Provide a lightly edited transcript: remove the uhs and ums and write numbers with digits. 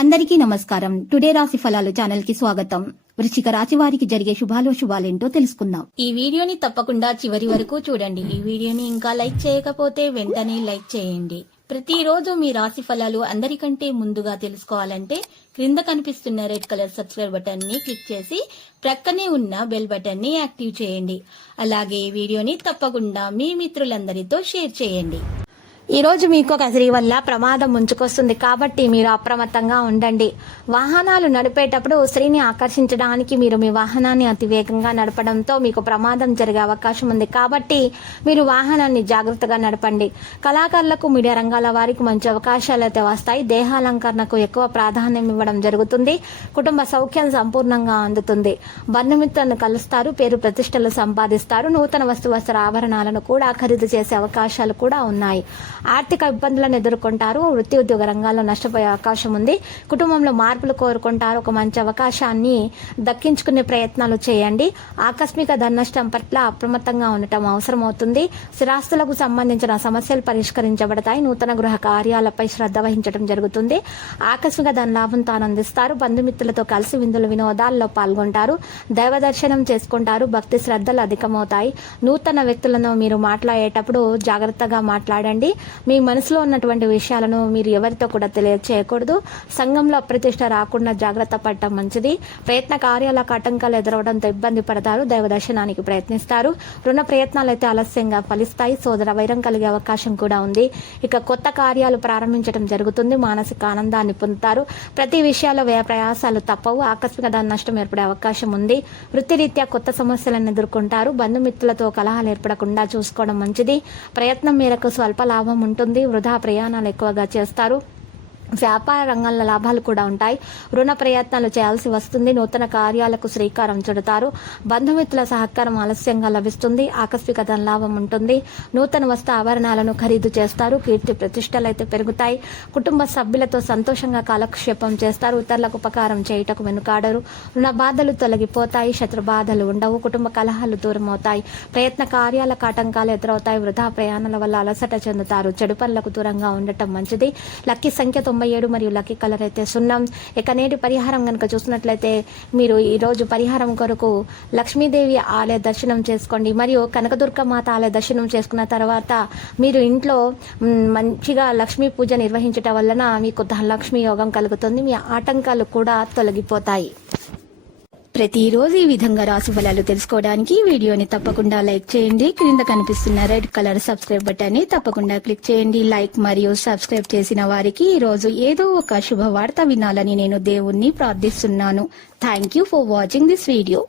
అందరికీ నమస్కారం. టుడే రాశి ఫలాలు ఛానల్ కి స్వాగతం. వృశ్చిక రాశి వారికి జరిగే శుభాలేంటో తెలుసుకుందాం. ఈ వీడియోని తప్పకుండా చివరి వరకు చూడండి. ఈ వీడియోని ఇంకా లైక్ చేయకపోతే వెంటనే లైక్ చేయండి. ప్రతిరోజు మీ రాశి ఫలాలు అందరికంటే ముందుగా తెలుసుకోవాలంటే క్రింద కనిపిస్తున్న రెడ్ కలర్ సబ్స్క్రైబ్ బటన్ ని క్లిక్ చేసి ప్రక్కనే ఉన్న బెల్ బటన్ ని యాక్టివ్ చేయండి. అలాగే ఈ వీడియోని తప్పకుండా మీ మిత్రులందరితో షేర్ చేయండి. ఈ రోజు మీకు ఒక స్త్రీ వల్ల ప్రమాదం ముంచుకొస్తుంది కాబట్టి మీరు అప్రమత్తంగా ఉండండి. వాహనాలు నడిపేటప్పుడు స్త్రీని ఆకర్షించడానికి మీరు మీ వాహనాన్ని అతి వేగంగా నడపడంతో మీకు ప్రమాదం జరిగే అవకాశం ఉంది కాబట్టి మీరు వాహనాన్ని జాగ్రత్తగా నడపండి. కళాకారులకు, మీడియా రంగాల వారికి మంచి అవకాశాలు అయితే వస్తాయి. దేహాలంకరణకు ఎక్కువ ప్రాధాన్యం ఇవ్వడం జరుగుతుంది. కుటుంబ సౌఖ్యం సంపూర్ణంగా అందుతుంది. బంధుమిత్రులను కలుస్తారు. పేరు ప్రతిష్టలు సంపాదిస్తారు. నూతన వస్త్ర ఆభరణాలను కూడా ఖరీదు చేసే అవకాశాలు కూడా ఉన్నాయి. ఆర్థిక ఇబ్బందులను ఎదుర్కొంటారు. వృత్తి ఉద్యోగ రంగాల్లో నష్టపోయే అవకాశం ఉంది. కుటుంబంలో మార్పులు కోరుకుంటారు. ఒక మంచి అవకాశాన్ని దక్కించుకునే ప్రయత్నాలు చేయండి. ఆకస్మిక ధన నష్టం పట్ల అప్రమత్తంగా ఉండటం అవసరమవుతుంది. స్థిరాస్తులకు సంబంధించిన సమస్యలు పరిష్కరించబడతాయి. నూతన గృహ కార్యాలపై శ్రద్ధ వహించడం జరుగుతుంది. ఆకస్మిక ధన లాభంతో ఆనందిస్తారు. బంధుమిత్రులతో కలిసి విందులు వినోదాల్లో పాల్గొంటారు. దైవ దర్శనం చేసుకుంటారు. భక్తి శ్రద్ధలు అధికమవుతాయి. నూతన వ్యక్తులను మీరు మాట్లాడేటప్పుడు జాగ్రత్తగా మాట్లాడండి. మీ మనసులో ఉన్నటువంటి విషయాలను మీరు ఎవరితో కూడా తెలియచేయకూడదు. సంఘంలో అప్రతిష్ట రాకుండా జాగ్రత్త పడటం మంచిది. ప్రయత్న కార్యాలకు ఆటంకాలు ఎదురవడంతో ఇబ్బంది పడతారు. దైవ దర్శనానికి ప్రయత్నిస్తారు. రుణ ప్రయత్నాలు అయితే ఆలస్యంగా ఫలిస్తాయి. సోదర వైరం కలిగే అవకాశం కూడా ఉంది. ఇక కొత్త కార్యాలు ప్రారంభించడం జరుగుతుంది. మానసిక ఆనందాన్ని పొందుతారు. ప్రతి విషయాల్లో వ్యయ ప్రయాసాలు తప్పవు. ఆకస్మిక ధన నష్టం ఏర్పడే అవకాశం ఉంది. వృత్తిరీత్యా కొత్త సమస్యలను ఎదుర్కొంటారు. బంధుమిత్రులతో కలహాలు ఏర్పడకుండా చూసుకోవడం మంచిది. ప్రయత్నం మేరకు స్వల్ప లాభం ఉంటుంది. వృధా ప్రయాణాలు ఎక్కువగా చేస్తారు. వ్యాపార రంగంలో లాభాలు కూడా ఉంటాయి. రుణ ప్రయత్నాలు చేయాల్సి వస్తుంది. నూతన కార్యాలకు శ్రీకారం చుడతారు. బంధుమిత్రుల సహకారం ఆలస్యంగా లభిస్తుంది. ఆకస్మిక ధన లాభం ఉంటుంది. నూతన వస్త్ర ఆభరణాలను ఖరీదు చేస్తారు. కీర్తి ప్రతిష్టలు అయితే పెరుగుతాయి. కుటుంబ సభ్యులతో సంతోషంగా కాలక్షేపం చేస్తారు. ఇతరులకు ఉపకారం చేయుటకు వెనుకాడరు. రుణ బాధలు తొలగిపోతాయి. శత్రు బాధలు ఉండవు. కుటుంబ కలహాలు దూరం అవుతాయి. ప్రయత్న కార్యాలకు ఆటంకాలు ఎదురవుతాయి. వృధా ప్రయాణాల వల్ల అలసట చెందుతారు. చెడు పనులకు దూరంగా ఉండటం మంచిది. లక్కీ సంఖ్య 97 మరియు లక్కీ కలర్ అయితే 0. ఇక నేటి పరిహారం కనుక చూసినట్లయితే మీరు ఈ రోజు పరిహారం కొరకు లక్ష్మీదేవి ఆలయ దర్శనం చేసుకోండి. మరియు కనకదుర్గ మాత ఆలయ దర్శనం చేసుకున్న తర్వాత మీరు ఇంట్లో మంచిగా లక్ష్మీ పూజ నిర్వహించటం వలన మీకు ధనలక్ష్మి యోగం కలుగుతుంది. మీ ఆటంకాలు కూడా తొలగిపోతాయి. ప్రతిరోజు ఈ విధంగా రాశి ఫలాలు తెలుసుకోవడానికి వీడియోని తప్పకుండా లైక్ చేయండి. క్రింద కనిపిస్తున్న రెడ్ కలర్ సబ్స్క్రైబ్ బటన్ ని తప్పకుండా క్లిక్ చేయండి. లైక్ మరియు సబ్స్క్రైబ్ చేసిన వారికి ఈ రోజు ఏదో ఒక శుభవార్త వినాలని నేను దేవుణ్ణి ప్రార్థిస్తున్నాను. Thank you for watching this video.